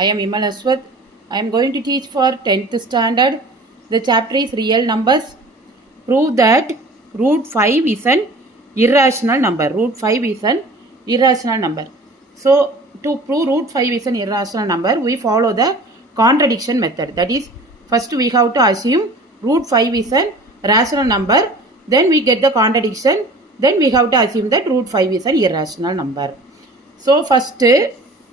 I am Imal Aswath. I am going to teach for 10th standard. The chapter is real numbers. Prove that root 5 is an irrational number. Root 5 is an irrational number. So, to prove root 5 is an irrational number, we follow the contradiction method. That is, first we have to assume root 5 is an rational number. Then we get the contradiction. Then we have to assume that root 5 is an irrational number. So, first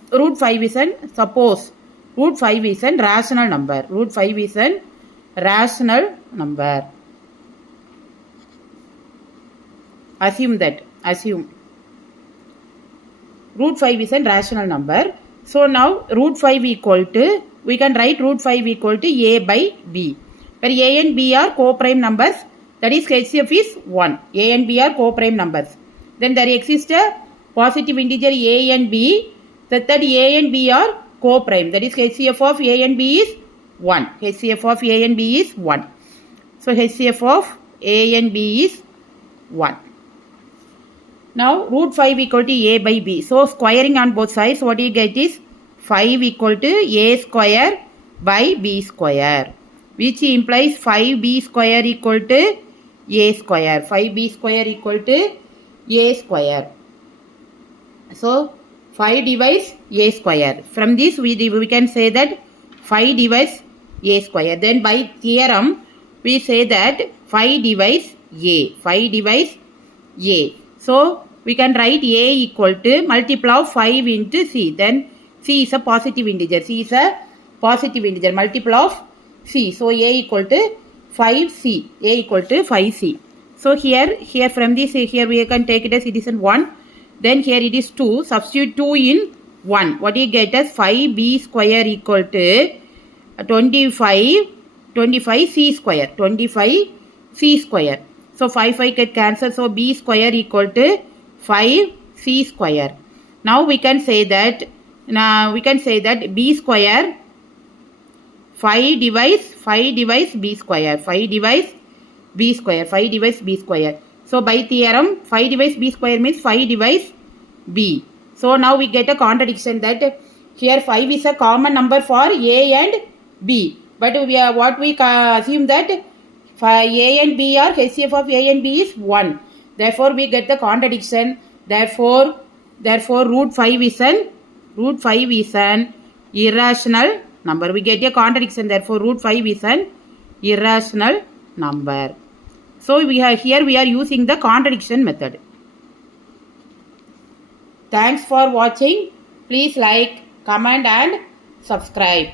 root 5 is an, suppose root 5 is an rational number. Root 5 is an rational number. Assume that. Assume. Root 5 is a rational number. So, now root 5 equal to, we can write root 5 equal to a by b. Where a and b are co-prime numbers. That is HCF is 1. A and b are co-prime numbers. Then there exists a positive integer a and b. That a and b are co-prime. That is HCF of a and b is 1. HCF of a and b is 1. So, HCF of a and b is 1. Now, root 5 equal to a by b. So, squaring on both sides, what you get is 5 equal to a square by b square. Which implies 5b square equal to a square. 5b square equal to a square. So, 5 divides a square. From this, we can say that 5 divides a square. Then, by theorem, we say that 5 divides a. 5 divides a. So, we can write a equal to multiply of 5 into c. Then, c is a positive integer. C is a positive integer. Multiply of c. So, a equal to 5c. A equal to 5c. So, here from this, here we can take it as it is 1. Then, here it is 2. Substitute 2 in 1. What you get as 5b square equal to 25c square. 25c square. So, 5 get cancelled. So, b square equal to 5c square. Now, we can say that b square 5 divides b square. 5 divides b square. 5 divides b square. So, by theorem, 5 divides b square means 5 divides b. So, now we get a contradiction that here 5 is a common number for a and b. But what we assume that a and b are HCF of a and b is 1. Therefore, we get the contradiction. Therefore, root 5 is an irrational number. We get a contradiction. Therefore, root 5 is an irrational number. So, we are using the contradiction method. Thanks for watching. Please like, comment and subscribe.